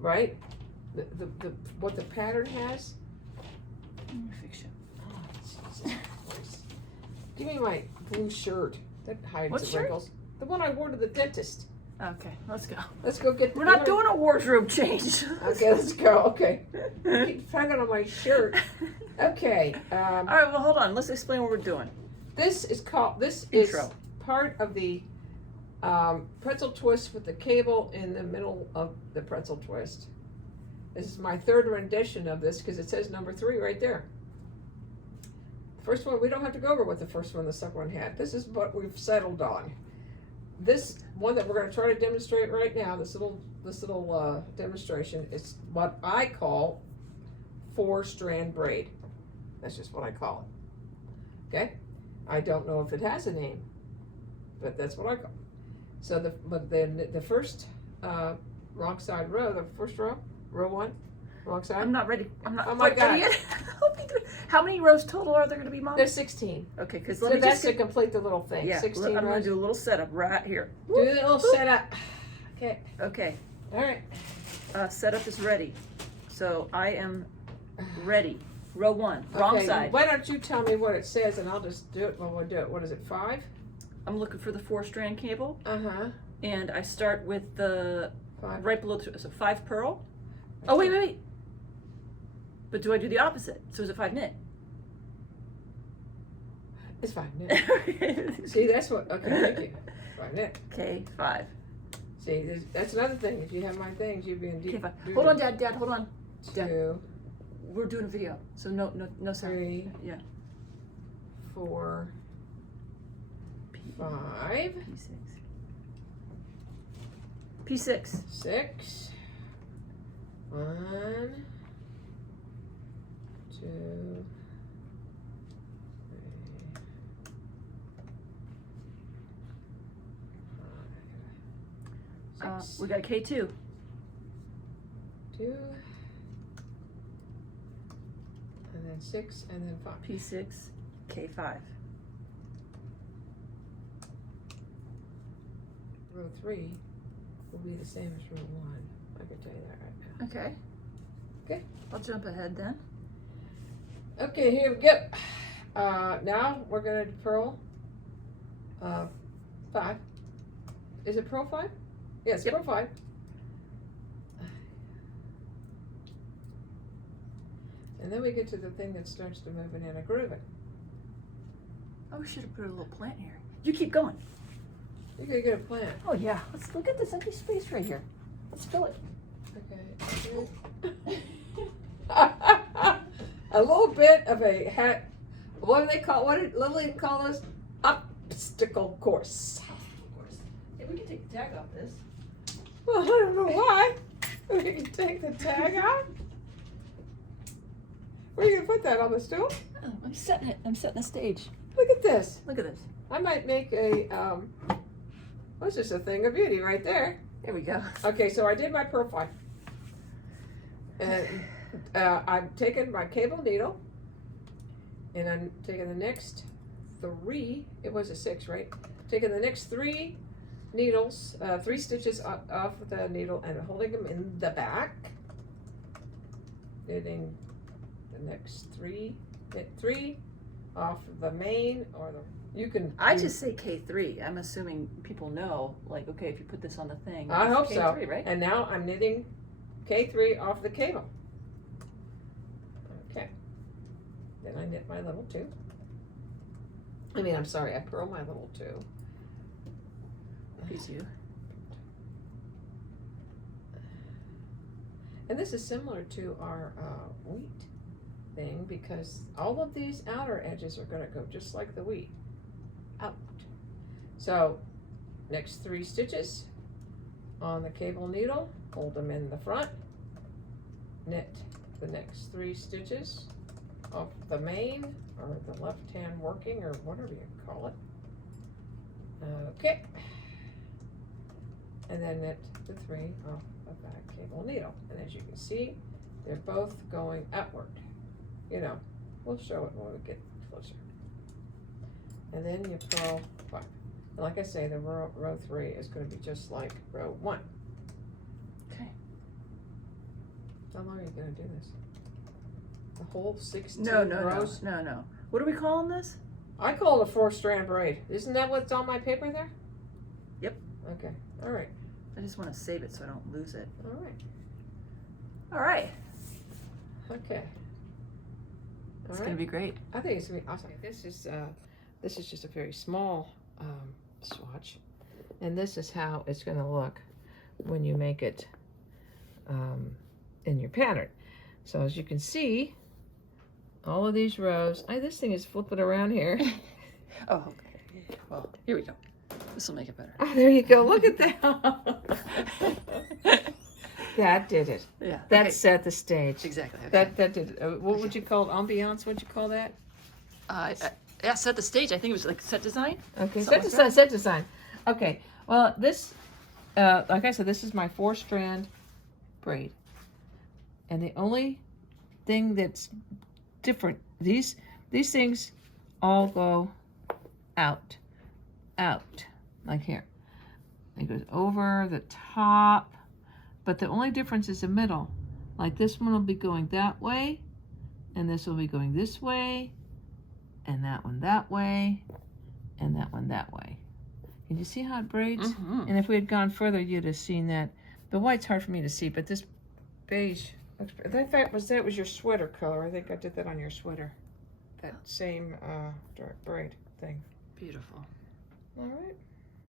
right? What the pattern has. Let me fix it. Oh, Jesus Christ. Give me my blue shirt that hides What the shirt? wrinkles. The one I wore to the dentist. Okay, let's go. Let's go get. We're not doing a wardrobe change. Okay, let's go. Okay. Keep tugging on my shirt. Okay. All right, well, hold on. Let's explain what we're doing. This is called. This Intro. is part of the pretzel twist with the cable in the middle of the pretzel twist. This is my third rendition of this because it says number 3 right there. The first one, we don't have to go over what the first one and the second one had. This is what we've settled on. This one that we're going to try to demonstrate right now, this little demonstration, is what I call 4-strand braid. That's just what I call it. Okay? I don't know if it has a name, but that's what I call it. So the first wrong side row, the first row, row 1, wrong side. I'm not ready. I'm not. Oh my God. ready yet. How many rows total are there going to be, Mom? There's 16. Okay, because So let me that's just to complete the little thing. yeah. 16 I'm going rows. to do a little setup right here. Do the little setup. Okay. Okay. All right. Setup is ready. So I am ready. Row 1, wrong Okay, side. why don't you tell me what it says and I'll just do it when we do it. What is it, 5? I'm looking for the 4-strand cable, Uh-huh. and I start with the 5. right below. So 5 purl. Oh wait. But do I do the opposite? So is it 5 knit? It's 5 knit. See, that's what, okay, thank you. 5 knit. Okay, 5. See, that's another thing. If you have my things, you'd be in deep. Okay, 5. Hold on, Dad, hold on. 2, We're doing a video, so no sound. 3, Yeah. 4, 5, P6. 6, 1, 2, 3, 5, 6, We got K2. 2, and then 6, and then 5. P6, K5. Row 3 will be the same as row 1. I can tell you that right now. Okay. Okay. I'll jump ahead then. Okay, here we go. Now we're gonna purl 5. Is it purl 5? Yes, Yep. purl 5. And then we get to the thing that starts to move in a grooving. Oh, we should have put a little plant here. You keep going. You're gonna get a plant. Oh yeah. Let's look at this empty space right here. Let's fill it. Okay. A little bit of a hat. What do they call? What did Lillian call us? Obstacle course. Hey, we can take the tag off this. Well, I don't know why. We can take the tag out. Where are you gonna put that, on the stool? Oh, I'm setting it. I'm setting the stage. Look at this. Look at this. I might make a what's this? A thing of beauty right there. There we go. Okay, so I did my profile, and I'm taking my cable needle, and I'm taking the next 3. It was a 6, right? Taking the next 3 needles, 3 stitches off the needle, and holding them in the back. Knitting the next 3, knit 3 off the main, or the you can. I just say K3. I'm assuming people know, like, okay, if you put this on the thing. I hope K3, so. Right? And now I'm knitting K3 off the cable. Okay. Then I knit my little 2. I'm sorry, I purl my little 2. Please you. And this is similar to our wheat thing because all of these outer edges are going to go just like the wheat. Out. So next 3 stitches on the cable needle, hold them in the front, knit the next 3 stitches off the main or the left hand working or whatever you call it. Okay. And then knit the 3 off the back cable needle. And as you can see, they're both going outward. You know, we'll show it when we get closer. And then you purl 5. And like I say, the row 3 is going to be just like row 1. Okay. How long are you gonna do this? The whole 16 No. rows? No. What are we calling this? I call it a 4-strand braid. Isn't that what's on my paper there? Yep. Okay. All right. I just want to save it so I don't lose it. All right. All right. Okay. It's gonna be great. I think it's gonna be awesome. This is just a very small swatch, and this is how it's gonna look when you make it in your pattern. So as you can see, all of these rows. This thing is flipping around here. Oh, okay. Well, here we go. This will make it better. Oh, there you go. Look at that. That did it. Yeah. That okay. set the stage. Exactly. Okay. That did it. What would you call it? Ambiance? What'd you call that? Yeah, set the stage. I think it was like set design. Okay, Something set like design. Set design. Okay. Well, this, like I said, this is my 4-strand braid, and the only thing that's different, these things all go out, like here. It goes over the top, but the only difference is the middle. Like this one will be going that way, and this will be going this way, and that one that way, and that one that way. Can you see how it braids? Mm-hmm. And if we had gone further, you'd have seen that. The white's hard for me to see, but this beige, that was your sweater color. I think I did that on your sweater. That same dark braid thing. Beautiful. All right.